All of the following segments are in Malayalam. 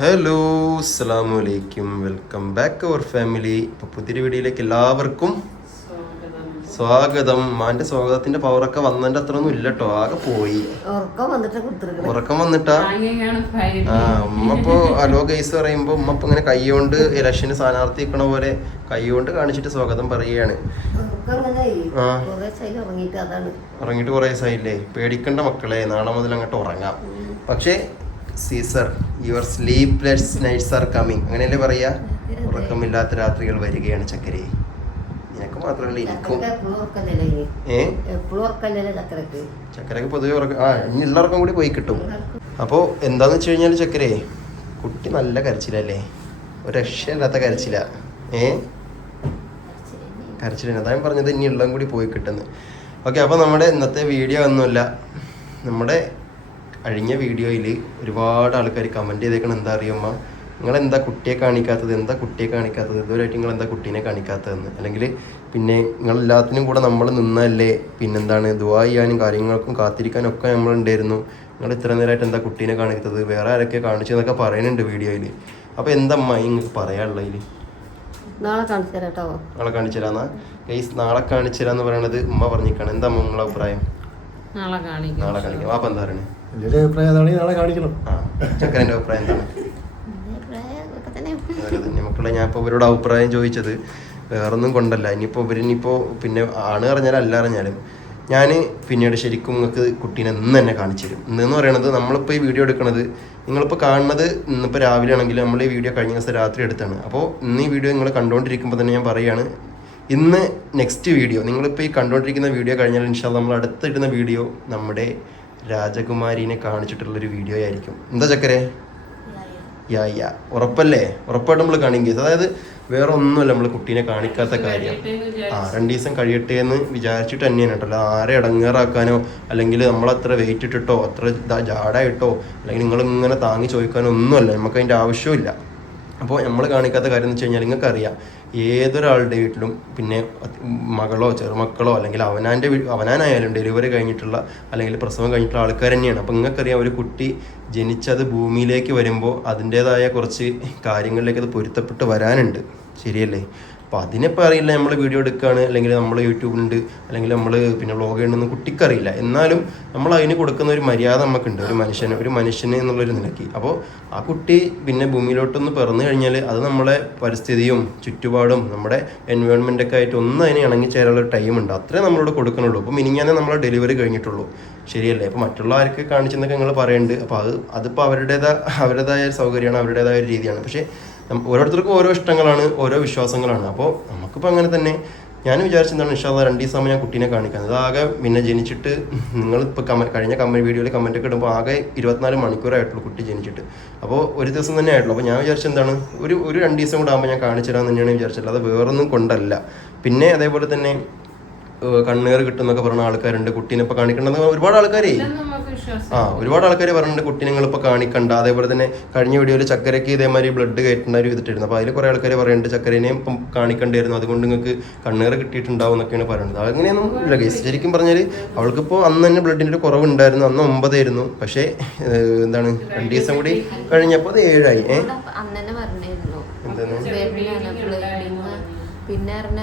ഹലോ അസ്സാം വലൈക്കും വെൽക്കം ബാക്ക് അവർ ഫാമിലി ഇപ്പൊ പുതിയൊരു വീഡിയോയിലേക്ക് എല്ലാവർക്കും സ്വാഗതം. മാന്റെ സ്വാഗതത്തിന്റെ പവറൊക്കെ വന്നതിന്റെ അത്ര ഒന്നും ഇല്ല കേട്ടോ ആകെ പോയി. ഉറക്കം വന്നിട്ട് കൊടുത്തിരിക്കണം ഉറക്കം വന്നിട്ടാ? ആ ഉമ്മ ഇപ്പോ അലോ ഗൈസ് പറയുമ്പോ ഉമ്മ ഇപ്പൊ ഇങ്ങനെ കൈകൊണ്ട് ഇലക്ഷന് സ്ഥാനാർത്ഥി നിൽക്കണ പോലെ കൈകൊണ്ട് കാണിച്ചിട്ട് സ്വാഗതം പറയുകയാണ്. ഉറങ്ങിയിട്ട് കുറേ ദിവസമായില്ലേ പേടിക്കണ്ട മക്കളെ നാളെ മുതൽ അങ്ങോട്ട് ഉറങ്ങാം. പക്ഷേ Caesar your sleepless nights are coming അങ്ങനെയല്ലേ പറയാ? ഉറക്കമില്ലാത്ത രാത്രികൾ വരികയാണ് ചക്കരേ. നിനക്ക് മാത്രമല്ല എനിക്കും. ചക്കരക്ക്? ഏ പൊതുവെ ഉറക്കം ആ ഇനി ഉള്ളവർക്കും കൂടി പോയി കിട്ടും. അപ്പോൾ എന്താന്ന് വെച്ച് കഴിഞ്ഞാൽ ചക്കരേ കുട്ടി നല്ല കരച്ചിലല്ലേ? ഒരു രക്ഷയില്ലാത്ത കരച്ചില. ഏ? കരച്ചിലാണ് അതാ ഞാൻ പറഞ്ഞത് ഇനി ഉള്ളതും കൂടി പോയി കിട്ടുന്നു. ഓക്കെ അപ്പോൾ നമ്മുടെ ഇന്നത്തെ വീഡിയോ ഒന്നുമില്ല. നമ്മുടെ കഴിഞ്ഞ വീഡിയോയിൽ ഒരുപാട് ആൾക്കാർ കമന്റ് ചെയ്തേക്കണം. എന്താ അറിയുമ്മ നിങ്ങൾ എന്താ കുട്ടിയെ കാണിക്കാത്തത്? എന്താ കുട്ടിയെ കാണിക്കാത്തത്? ഇതുവരെയായിട്ട് നിങ്ങൾ എന്താ കുട്ടീനെ കാണിക്കാത്തതെന്ന്? അല്ലെങ്കിൽ പിന്നെ നിങ്ങൾ എല്ലാത്തിനും കൂടെ നമ്മൾ നിന്നല്ലേ പിന്നെന്താണ്? ദുവാ ചെയ്യാനും കാര്യങ്ങൾക്കും കാത്തിരിക്കാനും ഒക്കെ നമ്മളുണ്ടായിരുന്നു നിങ്ങൾ ഇത്ര നേരമായിട്ട് എന്താ കുട്ടീനെ കാണിക്കുന്നത് വേറെ ആരൊക്കെ കാണിച്ചു എന്നൊക്കെ പറയുന്നുണ്ട് വീഡിയോയിൽ. അപ്പോൾ എന്താ അമ്മ നിങ്ങൾക്ക് പറയാനുള്ളതിൽ നാളെ കാണിച്ചു തരാം കേട്ടോ. നാളെ കാണിച്ചു തരാന്നാ ഗൈസ് നാളെ കാണിച്ചു തരാന്ന് പറയണത് ഉമ്മ പറഞ്ഞിരിക്കണം എന്താ അമ്മ നിങ്ങളെ അഭിപ്രായം? നാളെ കാണിക്കാം. നാളെ കാണിക്കാം. വാപ്പ എന്താ പറയണേ എന്റെ ഒരു അഭിപ്രായം നാളെ കാണിക്കണം. ആ ചക്കരന്റെ അഭിപ്രായം എന്താണ്? തന്നെ അതൊക്കെ തന്നെ. മക്കളെ ഞാൻ ഇപ്പോൾ ഇവരോട് അഭിപ്രായം ചോദിച്ചത് വേറൊന്നും കൊണ്ടല്ല. ഇനിയിപ്പോൾ ഇവരിനിപ്പോൾ പിന്നെ ആണ് അറിഞ്ഞാലും അല്ല അറിഞ്ഞാലും ഞാൻ പിന്നീട് ശരിക്കും നിങ്ങൾക്ക് കുട്ടീനെ ഇന്ന് തന്നെ കാണിച്ചു തരും. ഇന്നെന്ന് പറയണത് നമ്മളിപ്പോൾ ഈ വീഡിയോ എടുക്കണത് നിങ്ങളിപ്പോൾ കാണുന്നത് ഇന്നിപ്പോൾ രാവിലെ ആണെങ്കിലും നമ്മൾ ഈ വീഡിയോ കഴിഞ്ഞ ദിവസം രാത്രി എടുത്താണ്. അപ്പോൾ ഇന്ന് ഈ വീഡിയോ നിങ്ങൾ കണ്ടുകൊണ്ടിരിക്കുമ്പോൾ തന്നെ ഞാൻ പറയുകയാണ് ഇന്ന് നെക്സ്റ്റ് വീഡിയോ നിങ്ങളിപ്പോൾ ഈ കണ്ടുകൊണ്ടിരിക്കുന്ന വീഡിയോ കഴിഞ്ഞാൽ ഇൻഷാൽ നമ്മൾ അടുത്തിടുന്ന വീഡിയോ നമ്മുടെ രാജകുമാരിനെ കാണിച്ചിട്ടുള്ളൊരു വീഡിയോ ആയിരിക്കും. എന്താ ചക്കരെ? യാ യാ. ഉറപ്പല്ലേ? ഉറപ്പായിട്ട് നമ്മൾ കാണിക്കും അതായത് വേറെ ഒന്നുമല്ല നമ്മൾ കുട്ടീനെ കാണിക്കാത്ത കാര്യം. ആ രണ്ട് ദിവസം കഴിയട്ടെ എന്ന് വിചാരിച്ചിട്ട് തന്നെയാണ് കേട്ടോ. അല്ല ആരെ ഇടങ്ങേറാക്കാനോ അല്ലെങ്കിൽ നമ്മൾ അത്ര വെയിറ്റ് ഇട്ടിട്ടോ അത്ര ജാടായിട്ടോ അല്ലെങ്കിൽ നിങ്ങൾ ഇങ്ങനെ താങ്ങി ചോദിക്കാനോ ഒന്നുമല്ല. നമുക്ക് അതിന്റെ ആവശ്യമില്ല അപ്പോൾ നമ്മൾ കാണിക്കാത്ത കാര്യം എന്ന് വെച്ച് കഴിഞ്ഞാൽ നിങ്ങൾക്കറിയാം ഏതൊരാളുടെ വീട്ടിലും പിന്നെ മകളോ ചെറുമക്കളോ അല്ലെങ്കിൽ അവനാന്റെ അവനാനായാലും ഡെലിവറി കഴിഞ്ഞിട്ടുള്ള അല്ലെങ്കിൽ പ്രസവം കഴിഞ്ഞിട്ടുള്ള ആൾക്കാർ തന്നെയാണ്. അപ്പോൾ നിങ്ങൾക്കറിയാം ഒരു കുട്ടി ജനിച്ചത് ഭൂമിയിലേക്ക് വരുമ്പോൾ അതിന്റേതായ കുറച്ച് കാര്യങ്ങളിലേക്ക് അത് പൊരുത്തപ്പെട്ട് വരാനുണ്ട്. ശരിയല്ലേ? അപ്പോൾ അതിനിപ്പോൾ അറിയില്ല നമ്മൾ വീഡിയോ എടുക്കുകയാണ് അല്ലെങ്കിൽ നമ്മൾ യൂട്യൂബിലുണ്ട് അല്ലെങ്കിൽ നമ്മൾ പിന്നെ വ്ളോഗ് ചെയ്യണമെന്ന് കുട്ടിക്കറിയില്ല എന്നാലും നമ്മൾ അതിന് കൊടുക്കുന്ന ഒരു മര്യാദ നമുക്കുണ്ട് ഒരു മനുഷ്യന് ഒരു മനുഷ്യന് എന്നുള്ളൊരു നിലയ്ക്ക്. അപ്പോൾ ആ കുട്ടി പിന്നെ ഭൂമിയിലോട്ടൊന്ന് പിറന്നു കഴിഞ്ഞാൽ അത് നമ്മളെ പരിസ്ഥിതിയും ചുറ്റുപാടും നമ്മുടെ എൻവയോൺമെന്റൊക്കെ ആയിട്ട് ഒന്ന് അതിനെ ഇണങ്ങി ചേരാനുള്ള ടൈം ഉണ്ട്. അത്രേ നമ്മളോട് കൊടുക്കണുള്ളൂ അപ്പോൾ മിനിഞ്ഞാനെ നമ്മളെ ഡെലിവറി കഴിഞ്ഞിട്ടുള്ളൂ. ശരിയല്ലേ? അപ്പോൾ മറ്റുള്ള ആർക്ക് കാണിച്ചെന്നൊക്കെ നിങ്ങൾ പറയുന്നുണ്ട് അപ്പോൾ അത് അതിപ്പോൾ അവരുടേതായ അവരുടേതായ സൗകര്യമാണ് അവരുടേതായ ഒരു രീതിയാണ്. പക്ഷേ ഓരോരുത്തർക്കും ഓരോ ഇഷ്ടങ്ങളാണ് ഓരോ വിശ്വാസങ്ങളാണ്. അപ്പോൾ നമുക്കിപ്പോൾ അങ്ങനെ തന്നെ. ഞാൻ വിചാരിച്ചെന്താണ് ഇഷ്ടം രണ്ട് ദിവസം ഞാൻ കുട്ടീനെ കാണിക്കുന്നത് ആകെ പിന്നെ ജനിച്ചിട്ട് നിങ്ങൾ ഇപ്പോൾ കമ കഴിഞ്ഞ കമന്റ് വീഡിയോയിൽ കമന്റൊക്കെ ഇടുമ്പോൾ ആകെ ഇരുപത്തിനാല് മണിക്കൂറായിട്ടുള്ളൂ കുട്ടി ജനിച്ചിട്ട്. അപ്പോൾ ഒരു ദിവസം തന്നെ ആയിട്ടുള്ളൂ. അപ്പോൾ ഞാൻ വിചാരിച്ചെന്താണ് ഒരു ഒരു രണ്ട് ദിവസം കൂടെ ആകുമ്പോൾ ഞാൻ കാണിച്ചു തരാമെന്ന് തന്നെയാണ് വിചാരിച്ചത്. അത് വേറൊന്നും കൊണ്ടല്ല. പിന്നെ അതേപോലെ തന്നെ കിട്ടും കിട്ടുന്നൊക്കെ പറഞ്ഞ ആൾക്കാരുണ്ട്. കുട്ടീനെ ഇപ്പൊ കാണിക്കണ്ട ഒരുപാട് ആൾക്കാരെ. നമുക്ക് വിശ്വാസം ആ ഒരുപാട് ആൾക്കാർ പറഞ്ഞിട്ടുണ്ട് കുട്ടീനെ നിങ്ങൾ ഇപ്പൊ കാണിക്കണ്ട. അതേപോലെ തന്നെ കഴിഞ്ഞ വീഡിയോയിൽ ചക്കരയ്ക്ക് ഇതേമാതിരി ബ്ലഡ് കയറ്റുന്ന ഒരു ഇതിട്ടിരുന്നു അപ്പൊ അതിൽ കുറെ ആൾക്കാർ പറയുന്നുണ്ട് ചക്കരേനെയും ഇപ്പം കാണിക്കണ്ടായിരുന്നു. അതുകൊണ്ട് നിങ്ങൾക്ക് കണ്ണേറ് കിട്ടിയിട്ടുണ്ടാവും എന്നൊക്കെയാണ് പറയുന്നത്. അങ്ങനെയൊന്നും ഇല്ല. കേസ് ശരിക്കും പറഞ്ഞാൽ അവൾക്കിപ്പോൾ അന്ന് തന്നെ ബ്ലഡിന്റെ ഒരു കുറവുണ്ടായിരുന്നു. അന്ന് ഒമ്പതായിരുന്നു. പക്ഷേ എന്താണ് രണ്ട് ദിവസം കൂടി കഴിഞ്ഞപ്പോൾ അത് ഏഴായി. ഏഹ്? അന്ന് തന്നെ പറഞ്ഞിരുന്നു. എന്താണ്? പിന്നെ പറഞ്ഞ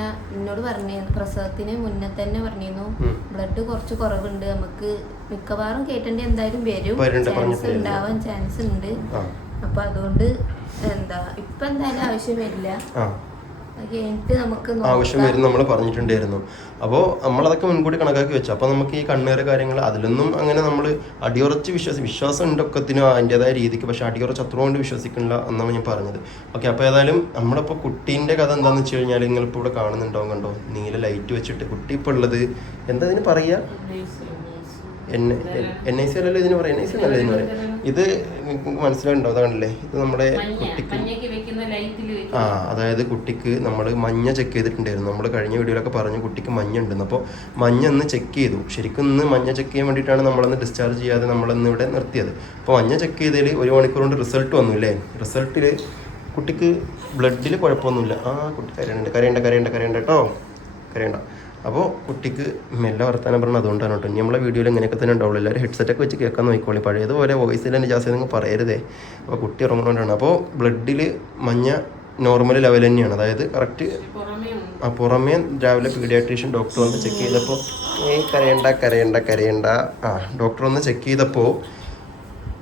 എന്നോട് പറഞ്ഞിരുന്നു പ്രസവത്തിന് മുന്നേ തന്നെ പറഞ്ഞിരുന്നു ബ്ലഡ് കുറച്ച് കുറവുണ്ട് നമുക്ക് മിക്കവാറും കേട്ടേണ്ടി എന്തായാലും വരും. ചാൻസ് ഉണ്ടാവാൻ ചാൻസ് ഉണ്ട്. അപ്പൊ അതുകൊണ്ട് എന്താ ഇപ്പൊ എന്തായാലും ആവശ്യം വരില്ല. ആവശ്യം വരും നമ്മൾ പറഞ്ഞിട്ടുണ്ടായിരുന്നു. അപ്പോൾ നമ്മളതൊക്കെ മുൻകൂട്ടി കണക്കാക്കി വെച്ചു. അപ്പോൾ നമുക്ക് ഈ കണ്ണേറ് കാര്യങ്ങൾ അതിലൊന്നും അങ്ങനെ നമ്മൾ അടിയുറച്ച് വിശ്വാസം വിശ്വാസം ഉണ്ട് ഒക്കത്തിനും അതിന്റെതായ രീതിക്ക് പക്ഷെ അടിയുറച്ച് അത്ര കൊണ്ട് വിശ്വസിക്കണില്ല എന്നാണ് ഞാൻ പറഞ്ഞത്. ഓക്കെ അപ്പോൾ ഏതായാലും നമ്മളിപ്പോൾ കുട്ടീന്റെ കഥ എന്താണെന്ന് വെച്ച് കഴിഞ്ഞാൽ നിങ്ങളിപ്പോൾ ഇവിടെ കാണുന്നുണ്ടാവും കണ്ടോ? നീല ലൈറ്റ് വെച്ചിട്ട് കുട്ടി ഇപ്പോൾ ഉള്ളത്. എന്താ ഇതിന് പറയുക എൻ എൻ ഐ സി അല്ലല്ലോ ഇതിന് പറയാം? എൻ ഐ സി അല്ലല്ലോ ഇതിന് പറയാം? ഇത് നിങ്ങൾക്ക് മനസ്സിലായിട്ടുണ്ടോ അതാണല്ലേ ഇത് നമ്മുടെ കുട്ടിക്ക് ആ അതായത് കുട്ടിക്ക് നമ്മൾ മഞ്ഞ ചെക്ക് ചെയ്തിട്ടുണ്ടായിരുന്നു. നമ്മൾ കഴിഞ്ഞ വീഡിയോയിലൊക്കെ പറഞ്ഞു കുട്ടിക്ക് മഞ്ഞ ഉണ്ടെന്ന് അപ്പോൾ മഞ്ഞ ഒന്ന് ചെക്ക് ചെയ്തു. ശരിക്കും ഇന്ന് മഞ്ഞ ചെക്ക് ചെയ്യാൻ വേണ്ടിയിട്ടാണ് നമ്മളന്ന് ഡിസ്ചാർജ് ചെയ്യാതെ നമ്മളന്ന് ഇവിടെ നിർത്തിയത്. അപ്പോൾ മഞ്ഞ ചെക്ക് ചെയ്തതിൽ ഒരു മണിക്കൂർ കൊണ്ട് റിസൾട്ട് വന്നു അല്ലേ റിസൾട്ടിൽ കുട്ടിക്ക് ബ്ലഡിൽ കുഴപ്പമൊന്നുമില്ല. ആ കുട്ടി കരയുന്നുണ്ട്. കരയണ്ട കരയണ്ട കരയണ്ട കേട്ടോ. കരയണ്ട. അപ്പോൾ കുട്ടിക്ക് മെല്ലെ വർത്താനം പറഞ്ഞത് അതുകൊണ്ടാണ് കേട്ടോ. നമ്മളെ വീഡിയോയിൽ ഇങ്ങനെയൊക്കെ തന്നെ ഉണ്ടാവുള്ളൂ. എല്ലാവരും ഹെഡ്സെറ്റൊക്കെ വെച്ച് കേൾക്കാൻ നോക്കിക്കോളി. പഴയതുപോലെ വോയിസിൽ തന്നെ ജാസ്തി നിങ്ങൾ പറയരുതേ. അപ്പോൾ കുട്ടി ഉറങ്ങുന്നതുകൊണ്ടാണ് അപ്പോൾ ബ്ലഡിൽ മഞ്ഞ നോർമൽ ലെവൽ തന്നെയാണ്. അതായത് കറക്റ്റ് ആ പുറമേ രാവിലെ പീഡിയാട്രീഷ്യൻ ഡോക്ടർ വന്ന് ചെക്ക് ചെയ്തപ്പോൾ ഏ കരയണ്ട കരയണ്ട കരയണ്ട. ആ ഡോക്ടർ വന്ന് ചെക്ക് ചെയ്തപ്പോൾ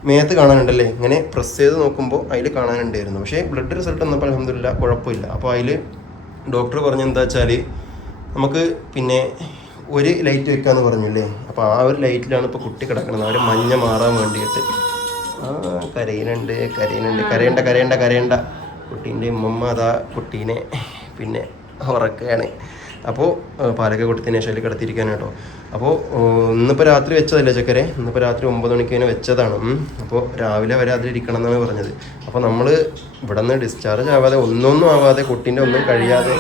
മേത്ത് കാണാനുണ്ടല്ലേ? ഇങ്ങനെ പ്രസ് ചെയ്ത് നോക്കുമ്പോൾ അതിൽ കാണാനുണ്ടായിരുന്നു. പക്ഷേ ബ്ലഡ് റിസൾട്ട് വന്നപ്പോൾ അലഹമില്ല കുഴപ്പമില്ല. അപ്പോൾ അതിൽ ഡോക്ടർ പറഞ്ഞെന്താ വെച്ചാൽ നമുക്ക് പിന്നെ ഒരു ലൈറ്റ് വെക്കാന്ന് പറഞ്ഞില്ലേ? അപ്പോൾ ആ ഒരു ലൈറ്റിലാണ് ഇപ്പോൾ കുട്ടി കിടക്കുന്നത് ഒരു മഞ്ഞ മാറാൻ വേണ്ടിയിട്ട്. ആ കരയുന്നുണ്ട് കരയുന്നുണ്ട്. കരയണ്ട കരയണ്ട കരയണ്ട. കുട്ടീന്റെ ഉമ്മമ്മ അതാ കുട്ടീനെ പിന്നെ ഉറക്കുകയാണ് അപ്പോൾ പാലൊക്കെ കൊടുത്തതിന് ശേഷം കിടത്തിയിരിക്കാൻ കേട്ടോ. അപ്പോൾ ഇന്നിപ്പോൾ രാത്രി വെച്ചതല്ലേ ചക്കരെ? ഇന്നിപ്പോൾ രാത്രി ഒമ്പത് മണിക്ക് തന്നെ വെച്ചതാണ്. അപ്പോൾ രാവിലെ വരെ അതിലിരിക്കണം എന്നാണ് പറഞ്ഞത്. അപ്പോൾ നമ്മൾ ഇവിടെ നിന്ന് ഡിസ്ചാർജ് ആവാതെ ഒന്നൊന്നും ആവാതെ കുട്ടീന്റെ ഒന്നും കഴിയാതെ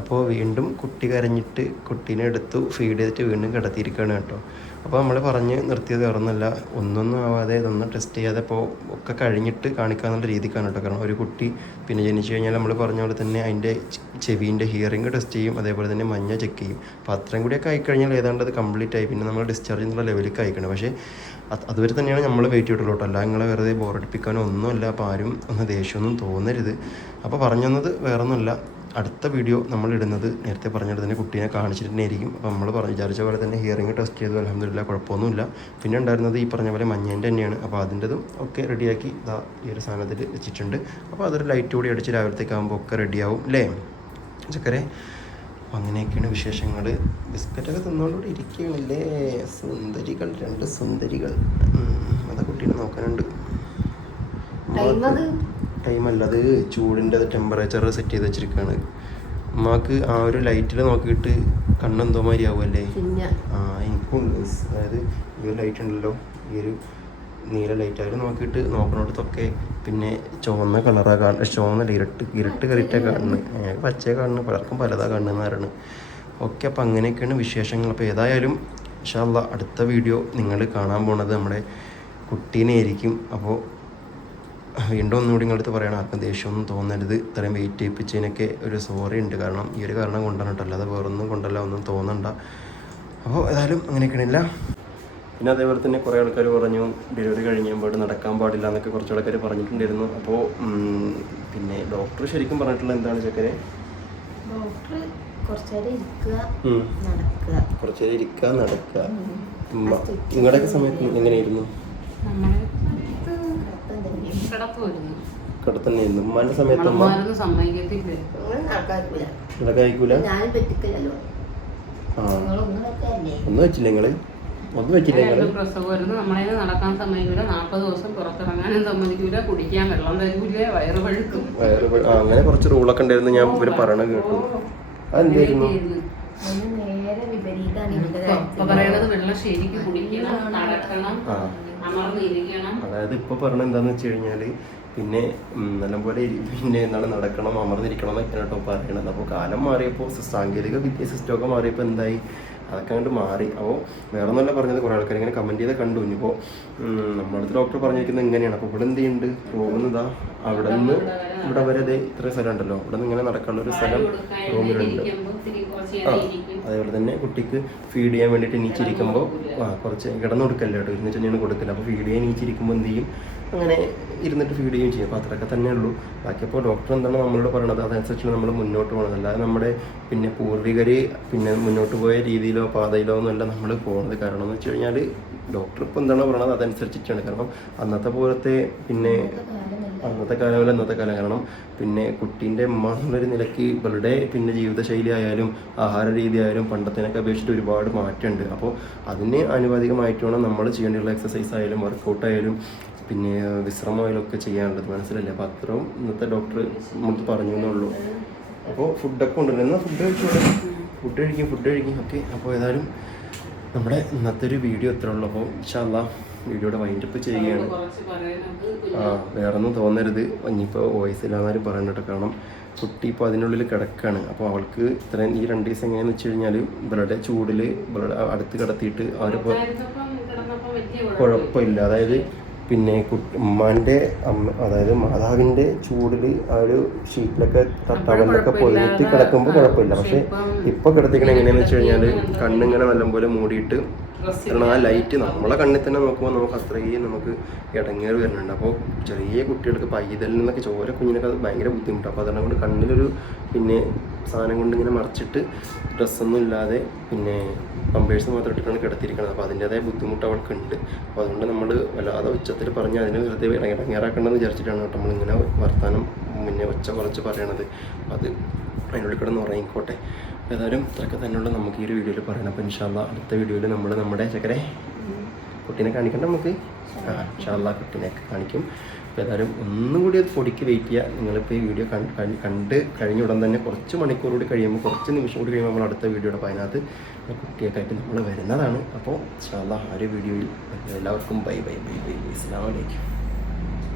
അപ്പോൾ വീണ്ടും കുട്ടി കരഞ്ഞിട്ട് കുട്ടീനെ എടുത്തു ഫീഡ് ചെയ്തിട്ട് വീണ്ടും കിടത്തിയിരിക്കുകയാണ് കേട്ടോ. അപ്പോൾ നമ്മൾ പറഞ്ഞ് നിർത്തിയത് ഉറന്നല്ല ഒന്നൊന്നും ആവാതെ ഇതൊന്നും ടെസ്റ്റ് ചെയ്യാതെ അപ്പോൾ ഒക്കെ കഴിഞ്ഞിട്ട് കാണിക്കാന്നുള്ള രീതിക്കാണ് കേട്ടോ. കാരണം ഒരു കുട്ടി പിന്നെ ജനിച്ചു കഴിഞ്ഞാൽ നമ്മൾ പറഞ്ഞ പോലെ തന്നെ അതിന്റെ ചെവീന്റെ ഹിയറിംഗ് ടെസ്റ്റ് ചെയ്യും. അതേപോലെ തന്നെ മഞ്ഞ ചെക്ക് ചെയ്യും. അപ്പോൾ അത്രയും കൂടിയൊക്കെ ആയിക്കഴിഞ്ഞാൽ ഏതാണ്ട് അത് കംപ്ലീറ്റ് ആയി. പിന്നെ നമ്മൾ ഡിസ്ചാർജ് എന്നുള്ള ലെവലിലേക്ക് അയക്കണം പക്ഷേ അത് അതുവരെ തന്നെയാണ് നമ്മൾ വെയിറ്റ് ചെയ്തിട്ടുള്ളൂ കേട്ടോ. അല്ല നിങ്ങളെ വെറുതെ ബോറടിപ്പിക്കാനോ ഒന്നുമല്ല. അപ്പോൾ ആരും ഒന്ന് ദേഷ്യമൊന്നും തോന്നരുത്. അപ്പോൾ പറഞ്ഞു തന്നത് വേറൊന്നുമല്ല. അടുത്ത വീഡിയോ നമ്മൾ ഇടുന്നത് നേരത്തെ പറഞ്ഞിട്ട് തന്നെ കുട്ടീനെ കാണിച്ചിട്ട് തന്നെ ആയിരിക്കും അപ്പോൾ നമ്മൾ പറഞ്ഞു വിചാരിച്ച പോലെ തന്നെ ഹിയറിംഗ് ടെസ്റ്റ് ചെയ്തു. അലഹമില്ല കുഴപ്പമൊന്നുമില്ല. പിന്നെ ഉണ്ടായിരുന്നത് ഈ പറഞ്ഞ പോലെ മഞ്ഞേന്റെ തന്നെയാണ്. അപ്പോൾ അതിന്റെതും ഒക്കെ റെഡിയാക്കി ഇതാ ഈ ഒരു സാധനത്തിൽ വെച്ചിട്ടുണ്ട്. അപ്പോൾ അതൊരു ലൈറ്റ് കൂടി അടിച്ച് രാവിലത്തേക്ക് ആകുമ്പോൾ ഒക്കെ റെഡിയാവും അല്ലേ ചക്കരെ അങ്ങനെയൊക്കെയാണ് വിശേഷങ്ങൾ. ബിസ്ക്കറ്റൊക്കെ തിന്നുകൊണ്ടുകൂടി ഇരിക്കുകയാണല്ലേ സുന്ദരികൾ രണ്ട് സുന്ദരികൾ. അതാ കുട്ടീനെ നോക്കാനുണ്ട്. ടൈം അത് ടൈം അല്ല അത് ചൂടിന്റെ ടെമ്പറേച്ചർ സെറ്റ് ചെയ്ത് വെച്ചിരിക്കുകയാണ് ഉമ്മാക്ക് ആ ഒരു ലൈറ്റിൽ നോക്കിയിട്ട് കണ്ണെന്തോ മാതിരി ആവുമല്ലേ ആ എനിക്കുണ്ട് അതായത് ഈ ഒരു ലൈറ്റ് ഉണ്ടല്ലോ ഈ ഒരു നീല ലൈറ്റ് അതിൽ നോക്കിയിട്ട് നോക്കണോടത്തൊക്കെ പിന്നെ ചുവന്ന കളറാണ് കാണുന്നത് ചുവന്നല്ല ഇരട്ട് ഇരട്ട് കറിയിട്ടാണ് കാണുന്നത് പച്ചയെ കാണുന്നത് പലർക്കും പലതാ കാണുന്നതെന്ന് പറയുന്നത് ഓക്കെ അപ്പോൾ അങ്ങനെയൊക്കെയാണ് വിശേഷങ്ങൾ. അപ്പോൾ ഏതായാലും ഇൻഷാല്ല അടുത്ത വീഡിയോ നിങ്ങൾ കാണാൻ പോണത് നമ്മുടെ കുട്ടീനെ ആയിരിക്കും. അപ്പോൾ വീണ്ടും ഒന്നുകൂടി നിങ്ങളടുത്ത് പറയണം. ആർക്കും ദേഷ്യമൊന്നും തോന്നരുത്. ഇത്രയും വെയിറ്റ് ചെയ്യിപ്പിച്ചതിനൊക്കെ ഒരു സോറി ഉണ്ട്. കാരണം ഈ ഒരു കാരണം കൊണ്ടാണ് കേട്ടോ. അല്ലാതെ വേറൊന്നും കൊണ്ടല്ല ഒന്നും തോന്നണ്ട. അപ്പോൾ ഏതായാലും അങ്ങനെയൊക്കെയാണില്ല പിന്നെ അതേപോലെ തന്നെ കുറേ ആൾക്കാർ പറഞ്ഞു ഡെലിവറി കഴിഞ്ഞുമ്പോൾ നടക്കാൻ പാടില്ല എന്നൊക്കെ കുറച്ച് ആൾക്കാർ പറഞ്ഞിട്ടുണ്ടായിരുന്നു. അപ്പോൾ പിന്നെ ഡോക്ടർ ശരിക്കും പറഞ്ഞിട്ടുള്ള എന്താണ് ചക്കരെ? ഡോക്ടർ കുറച്ചേരം ഇരിക്കുക നടക്കുക. കുറച്ച് ഇരിക്കുക നടക്കുക. ഉമ്മ നിങ്ങളുടെയൊക്കെ സമയത്ത് എങ്ങനെയായിരുന്നു? നമ്മളെ അപ്പം തന്നെ കിടപ്പ് വരുന്നു കിടത്തന്നെയായിരുന്നു ഉമ്മാന്റെ സമയത്ത് ആ. ഒന്നും വെച്ചില്ല നിങ്ങൾ? ഒന്നും വെച്ചില്ല നിങ്ങൾ? രണ്ട് നമ്മളെ നടക്കാൻ സമ്മതിക്കൂല. നാൽപ്പത് ദിവസം പുറത്തിറങ്ങാനും സമ്മതിക്കൂല. കുടിക്കാൻ വെള്ളം തരൂല വയറ് വഴുക്കും വയറ് അങ്ങനെ കുറച്ച് റൂളൊക്കെ ഉണ്ടായിരുന്നു. ഞാൻ ഇവർ പറയണ കേട്ടു. അതെന്തായിരുന്നു? നേരെ പറയണത് വെള്ളം ശരിക്കും കുടിക്കണം നടക്കണം. അതായത് ഇപ്പൊ പറഞ്ഞ എന്താന്ന് വെച്ച് കഴിഞ്ഞാൽ പിന്നെ നല്ലപോലെ പിന്നെ എന്താണ് നടക്കണം അമർന്നിരിക്കണം എന്നൊക്കെയാണ് കേട്ടോ പറയണത്. അപ്പോൾ കാലം മാറിയപ്പോൾ സാങ്കേതിക വിദ്യ സിസ്റ്റമൊക്കെ മാറിയപ്പോൾ എന്തായി? അതൊക്കെ അങ്ങോട്ട് മാറി. അപ്പോൾ വേറെ ഒന്നല്ല പറഞ്ഞത് കുറേ ആൾക്കാർ ഇങ്ങനെ കമന്റ് ചെയ്ത് കണ്ടു. ഇനിയിപ്പോൾ നമ്മളടുത്ത് ഡോക്ടർ പറഞ്ഞിരിക്കുന്നത് ഇങ്ങനെയാണ്. അപ്പോൾ ഇവിടെ എന്ത് ചെയ്യുന്നുണ്ട്? പോകുന്നതാ അവിടെ നിന്ന് ഇവിടെ വരെ അതെ ഇത്രയും സ്ഥലം ഉണ്ടല്ലോ. ഇവിടെ നിന്ന് ഇങ്ങനെ നടക്കാനുള്ള ഒരു സ്ഥലം റൂമിലുണ്ട്. ആ അതേപോലെ തന്നെ കുട്ടിക്ക് ഫീഡ് ചെയ്യാൻ വേണ്ടിയിട്ട് നീച്ചിരിക്കുമ്പോൾ ആ കുറച്ച് കിടന്നു കൊടുക്കല്ല കേട്ടോ ഇരുന്നിട്ട് തന്നെയാണ് കൊടുക്കില്ല അപ്പോൾ ഫീഡ് ചെയ്യാൻ നീച്ചിരിക്കുമ്പോൾ എന്ത് ചെയ്യും? അങ്ങനെ ഇരുന്നിട്ട് ഫീഡ് ചെയ്യുകയും ചെയ്യും. അപ്പോൾ അത്രയൊക്കെ തന്നെ ഉള്ളൂ. ബാക്കിയപ്പോൾ ഡോക്ടർ എന്താണ് നമ്മളോട് പറയണത്? അതനുസരിച്ചാണ് നമ്മൾ മുന്നോട്ട് പോകുന്നത് അല്ലാതെ നമ്മുടെ പിന്നെ പൂർവികർ പിന്നെ മുന്നോട്ട് പോയ രീതിയിലോ പാതയിലോ ഒന്നുമല്ല നമ്മൾ പോകുന്നത്. കാരണം എന്ന് വെച്ച് കഴിഞ്ഞാൽ ഡോക്ടർ ഇപ്പോൾ എന്താണോ പറയണത്? അതനുസരിച്ചിട്ടാണ്. കാരണം അന്നത്തെ പോലത്തെ പിന്നെ അന്നത്തെ കാലമല്ല ഇന്നത്തെ കാലം. കാരണം പിന്നെ കുട്ടീന്റെ ഉമ്മ എന്നുള്ളൊരു നിലയ്ക്ക് ഇവരുടെ പിന്നെ ജീവിതശൈലി ആയാലും ആഹാര രീതി ആയാലും പണ്ടത്തേനൊക്കെ അപേക്ഷിച്ചിട്ട് ഒരുപാട് മാറ്റമുണ്ട്. അപ്പോൾ അതിന് ആനുപാതികമായിട്ട് വേണം നമ്മൾ ചെയ്യേണ്ടിയുള്ള എക്സസൈസ് ആയാലും വർക്കൗട്ട് ആയാലും പിന്നെ വിശ്രമമായാലും ഒക്കെ ചെയ്യാനുള്ളത്. മനസ്സിലല്ലേ? അപ്പോൾ അത്രയും ഇന്നത്തെ ഡോക്ടർ നമുക്ക് പറഞ്ഞു എന്നുള്ളൂ. അപ്പോൾ ഫുഡൊക്കെ ഉണ്ടല്ലോ എന്നാൽ ഫുഡ് കഴിച്ചോളൂ. ഫുഡ് കഴിക്കും ഫുഡ് കഴിക്കും. ഓക്കെ അപ്പോൾ ഏതായാലും നമ്മുടെ ഇന്നത്തെ ഒരു വീഡിയോ എത്ര ഉള്ളൂ. അപ്പോൾ ഇഷ്ടമല്ല വീഡിയോയുടെ വൈൻഡപ്പ് ചെയ്യുകയാണ്. ആ വേറൊന്നും തോന്നരുത്. ഇനിയിപ്പോൾ വോയിസ് ഇല്ലാന്നാരും പറയണ്ടട്ടോ കാരണം കുട്ടി ഇപ്പോൾ അതിനുള്ളിൽ കിടക്കുകയാണ് അപ്പോൾ അവൾക്ക് ഇത്രയും ഈ രണ്ട് ദിവസം എങ്ങനെയാണെന്ന് വെച്ച് കഴിഞ്ഞാൽ ഇവരുടെ ചൂടിൽ ഇവരുടെ അടുത്ത് കിടത്തിയിട്ട് അവരിപ്പോൾ കുഴപ്പമില്ല. അതായത് പിന്നെ കുട്ടി ഉമ്മാന്റെ അമ്മ അതായത് മാതാവിന്റെ ചൂടിൽ ആ ഒരു ഷീറ്റിലൊക്കെ ടവലിലൊക്കെ പൊതിഞ്ഞിട്ട് കിടക്കുമ്പോൾ കുഴപ്പമില്ല. പക്ഷേ ഇപ്പോൾ കിടത്തിക്കണ എങ്ങനെയാണെന്ന് വെച്ച് കഴിഞ്ഞാൽ കണ്ണിങ്ങനെ പോലെ മൂടിയിട്ട് കാരണം ആ ലൈറ്റ് നമ്മളെ കണ്ണിൽ തന്നെ നോക്കുമ്പോൾ നമുക്ക് അത്രയും നമുക്ക് ഇടങ്ങേറി വരുന്നുണ്ട്. അപ്പോൾ ചെറിയ കുട്ടികൾക്ക് പൈതലിൽ നിന്നൊക്കെ ചോര കുഞ്ഞിനൊക്കെ അത് ഭയങ്കര ബുദ്ധിമുട്ടാണ് അപ്പോൾ അതുകൊണ്ട് കണ്ണിലൊരു പിന്നെ സാധനം കൊണ്ട് ഇങ്ങനെ മറച്ചിട്ട് ഡ്രസ്സൊന്നും ഇല്ലാതെ പിന്നെ പമ്പേഴ്സ് മാത്രം ഇട്ടിട്ടാണ് കിടത്തിയിരിക്കുന്നത് അപ്പോൾ അതിന്റെതായ ബുദ്ധിമുട്ട് അവൾക്ക് ഉണ്ട് അപ്പോൾ അതുകൊണ്ട് നമ്മൾ വല്ലാതെ ഉച്ചത്തിൽ പറഞ്ഞ് അതിന് വെറുതെ ഇടങ്ങേറാക്കണമെന്ന് വിചാരിച്ചിട്ടാണ് കേട്ടോ നമ്മളിങ്ങനെ വർത്താനം പിന്നെ ഒച്ച കുറച്ച് പറയണത്. അത് അതിനുള്ളിൽ കിടന്ന് ഉറങ്ങിക്കോട്ടെ. ഏതായാലും ഇത്രയൊക്കെ തന്നെയുള്ള. നമുക്ക് ഈ ഒരു വീഡിയോയിൽ പറയണം അപ്പോൾ ഇൻഷാല്ല അടുത്ത വീഡിയോയിൽ നമ്മൾ നമ്മുടെ ചക്കരെ കുട്ടീനെ കാണിക്കണ്ട നമുക്ക്? ആ ഇൻഷാല്ല കുട്ടീനെയൊക്കെ കാണിക്കും. അപ്പോൾ ഏതായാലും ഒന്നും കൂടി അത് പൊടിക്ക് വെയിറ്റ് ചെയ്യുക നിങ്ങളിപ്പോൾ ഈ വീഡിയോ കണ്ട് കഴിഞ്ഞ ഉടൻ തന്നെ കുറച്ച് മണിക്കൂർ കൂടി കഴിയുമ്പോൾ കുറച്ച് നിമിഷം കൂടി കഴിയുമ്പോൾ നമ്മൾ അടുത്ത വീഡിയോയുടെ അപ്പോൾ അതിനകത്ത് കുട്ടിയൊക്കെ ആയിട്ട് നമ്മൾ വരുന്നതാണ്. അപ്പോൾ ഇൻഷാല്ല ആ ഒരു വീഡിയോയിൽ എല്ലാവർക്കും ബൈ ബൈ ബൈ ബൈ അസ്സാം വലൈക്കും